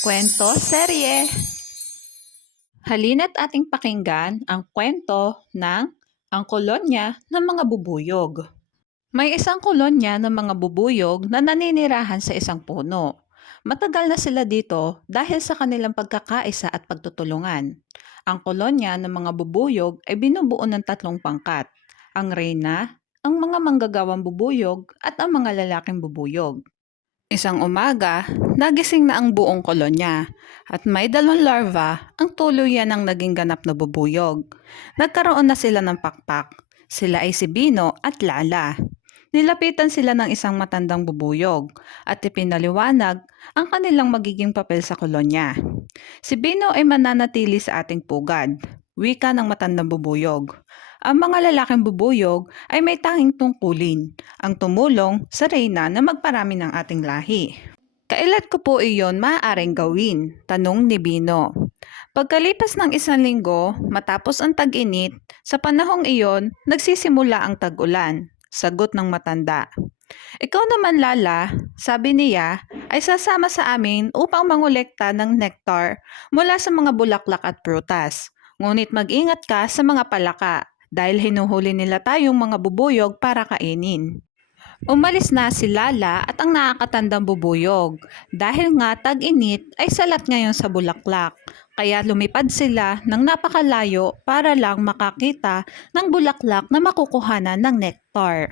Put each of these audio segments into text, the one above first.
Kwento Serye Halina't ating pakinggan ang kwento ng Ang Kolonya ng Mga Bubuyog. May isang kolonya ng mga bubuyog na naninirahan sa isang puno. Matagal na sila dito dahil sa kanilang pagkakaisa at pagtutulungan. Ang kolonya ng mga bubuyog ay binubuo ng tatlong pangkat. Ang reyna, ang mga manggagawang bubuyog at ang mga lalaking bubuyog. Isang umaga, nagising na ang buong kolonya at may dalawang larva ang tuluyan ng naging ganap na bubuyog. Nagkaroon na sila ng pakpak. Sila ay si Bino at Lala. Nilapitan sila ng isang matandang bubuyog at ipinaliwanag ang kanilang magiging papel sa kolonya. Si Bino ay mananatili sa ating pugad, wika ng matandang bubuyog. Ang mga lalaking bubuyog ay may tanging tungkulin, ang tumulong sa reyna na magparami ng ating lahi. Kailan ko po iyon maaaring gawin? Tanong ni Bino. Pagkalipas ng isang linggo, matapos ang tag-init, sa panahong iyon, nagsisimula ang tag-ulan. Sagot ng matanda. Ikaw naman Lala, sabi niya, ay sasama sa amin upang mangolekta ng nektar mula sa mga bulaklak at prutas. Ngunit mag-ingat ka sa mga palaka dahil hinuhuli nila tayong mga bubuyog para kainin. Umalis na si Lala at ang nakakatandang bubuyog. Dahil nga tag-init ay salat ngayon sa bulaklak. Kaya lumipad sila ng napakalayo para lang makakita ng bulaklak na makukuhanan ng nektar.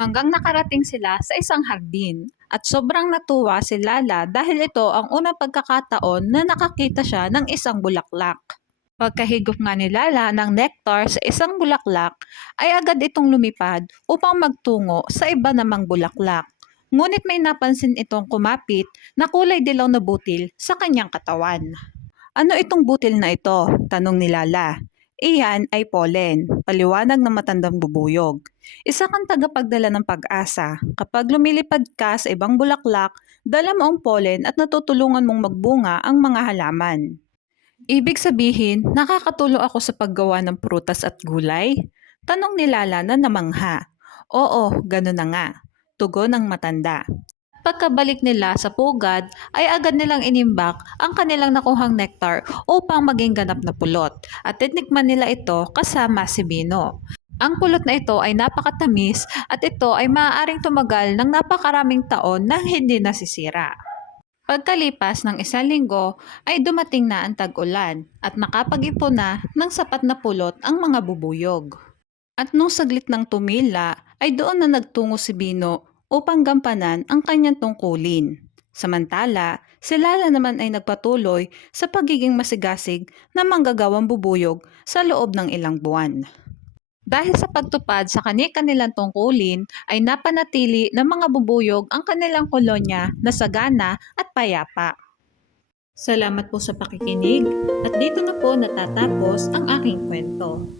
Hanggang nakarating sila sa isang hardin at sobrang natuwa si Lala dahil ito ang unang pagkakataon na nakakita siya ng isang bulaklak. Pagkahigop nga ni Lala ng nectar sa isang bulaklak, ay agad itong lumipad upang magtungo sa iba namang bulaklak. Ngunit may napansin itong kumapit na kulay dilaw na butil sa kanyang katawan. Ano itong butil na ito? Tanong ni Lala. Iyan ay pollen, paliwanag ng matandang bubuyog. Isa kang tagapagdala ng pag-asa. Kapag lumilipad ka sa ibang bulaklak, dala mo ang pollen at natutulungan mong magbunga ang mga halaman. Ibig sabihin, nakakatulong ako sa paggawa ng prutas at gulay? Tanong ni Lala na namangha. Oo, gano'n na nga. Tugon ng matanda. Pagkabalik nila sa pugad, ay agad nilang inimbak ang kanilang nakuhang nektar upang maging ganap na pulot at tinikman nila ito kasama si Bino. Ang pulot na ito ay napakatamis at ito ay maaaring tumagal ng napakaraming taon nang hindi nasisira. Pagkalipas ng isang linggo ay dumating na ang tag-ulan at nakapag-ipon na ng sapat na pulot ang mga bubuyog. At nung saglit ng tumila ay doon na nagtungo si Bino upang gampanan ang kanyang tungkulin. Samantala, si Lala naman ay nagpatuloy sa pagiging masigasig na manggagawang bubuyog sa loob ng ilang buwan. Dahil sa pagtupad sa kani-kanilang tungkulin ay napanatili ng mga bubuyog ang kanilang kolonya na sagana at payapa. Salamat po sa pakikinig at dito na po natatapos ang aking kwento.